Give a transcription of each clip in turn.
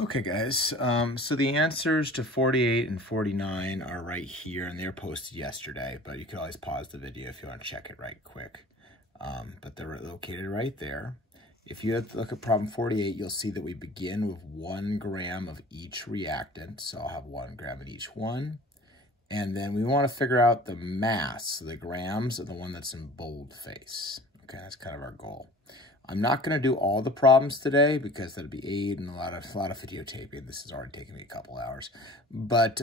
Okay, guys, so the answers to 48 and 49 are right here, and they're posted yesterday, but you can always pause the video if you want to check it right quick. But they're located right there. If you look at problem 48, you'll see that we begin with 1 gram of each reactant, so I'll have 1 gram in each one. And then we want to figure out the mass, so the grams of the one that's in boldface. Okay, that's kind of our goal. I'm not going to do all the problems today because that'd be 8 and a lot of videotaping. This has already taken me a couple hours, but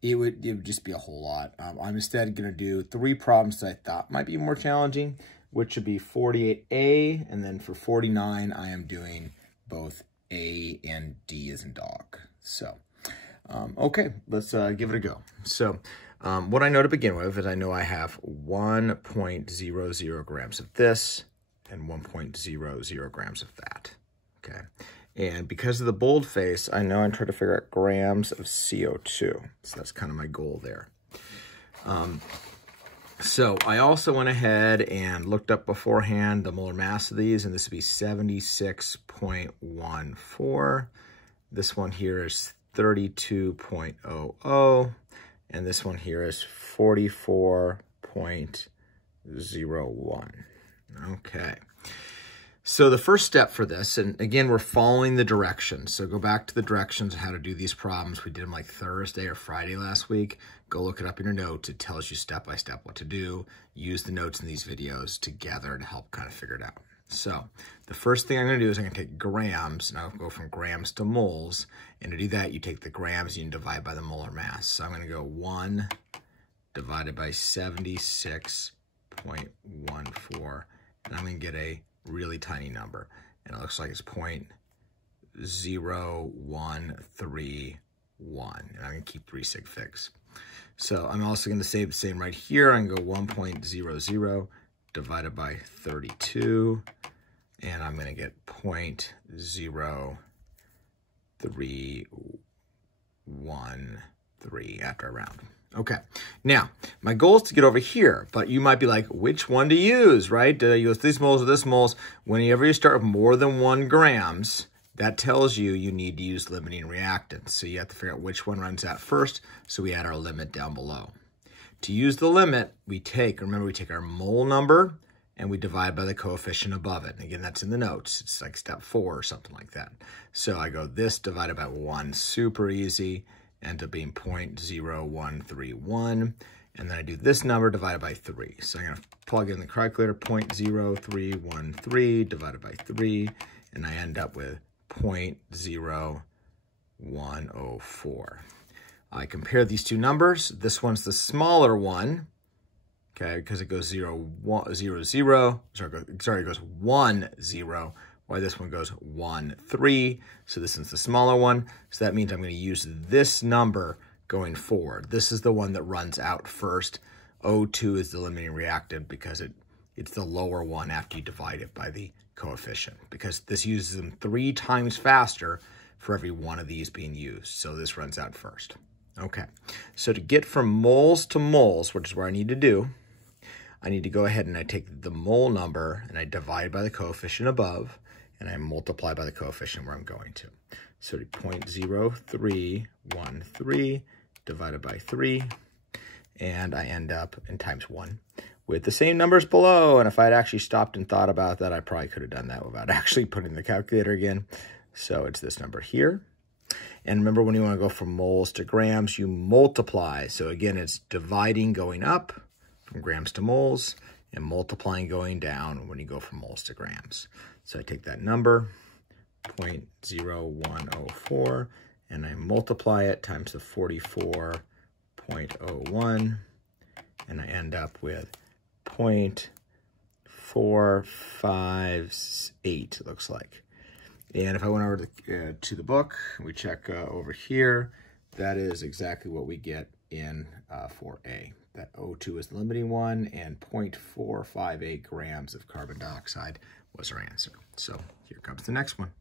it would just be a whole lot. I'm instead going to do 3 problems that I thought might be more challenging, which would be 48A, and then for 49, I am doing both A and D as in dog. So, okay, let's give it a go. So, what I know to begin with is I know I have 1.00 grams of this and 1.00 grams of that, okay? And because of the boldface, I know I'm trying to figure out grams of CO2. So that's kind of my goal there. So I also went ahead and looked up beforehand the molar mass of these, and this would be 76.14. This one here is 32.00, and this one here is 44.01. Okay. So the first step for this, and again, we're following the directions. So go back to the directions of how to do these problems. We did them like Thursday or Friday last week. Go look it up in your notes. It tells you step by step what to do. Use the notes in these videos together to help kind of figure it out. So the first thing I'm going to do is I'm going to take grams, and I'll go from grams to moles. And to do that, you take the grams and you divide by the molar mass. So I'm going to go 1 divided by 76.14. And I'm going to get a really tiny number. And it looks like it's 0.0131. And I'm going to keep 3 sig figs. So I'm also going to say the same right here. I'm going to go 1.00 divided by 32. And I'm going to get 0.0313 after I round. Okay, now, my goal is to get over here, but you might be like, which one to use, right? Do I use these moles or this moles? Whenever you start with more than 1 grams, that tells you you need to use limiting reactants. So you have to figure out which one runs out first, so we add our limit down below. To use the limit, we take our mole number, and we divide by the coefficient above it. And again, that's in the notes. It's like step 4 or something like that. So I go this divided by 1, super easy. Ends up being 0.0131, and then I do this number divided by 3. So I'm going to plug in the calculator, 0.0313 divided by 3, and I end up with 0.0104. I compare these two numbers. This one's the smaller one, okay, because it goes 0, 1, 0, 0. Sorry, it goes 1, 0. Why this one goes 1, 3. So this is the smaller one. So that means I'm going to use this number going forward. This is the one that runs out first. O2 is the limiting reactant because it's the lower one after you divide it by the coefficient, because this uses them 3 times faster for every one of these being used. So this runs out first. Okay, so to get from moles to moles, which is where I need to do, I need to go ahead and I take the mole number and I divide by the coefficient above, and I multiply by the coefficient where I'm going to. So 0.0313 divided by 3, and I end up in times 1 with the same numbers below. And if I had actually stopped and thought about that, I probably could have done that without actually putting the calculator again. So it's this number here. And remember, when you want to go from moles to grams, you multiply. So again, it's dividing going up from grams to moles, and multiplying going down when you go from moles to grams. So I take that number, 0.0104, and I multiply it times the 44.01, and I end up with 0.458, it looks like. And if I went over to the book, we check over here, that is exactly what we get in 4A. That O2 is the limiting one, and 0.458 grams of carbon dioxide was our answer. So here comes the next one.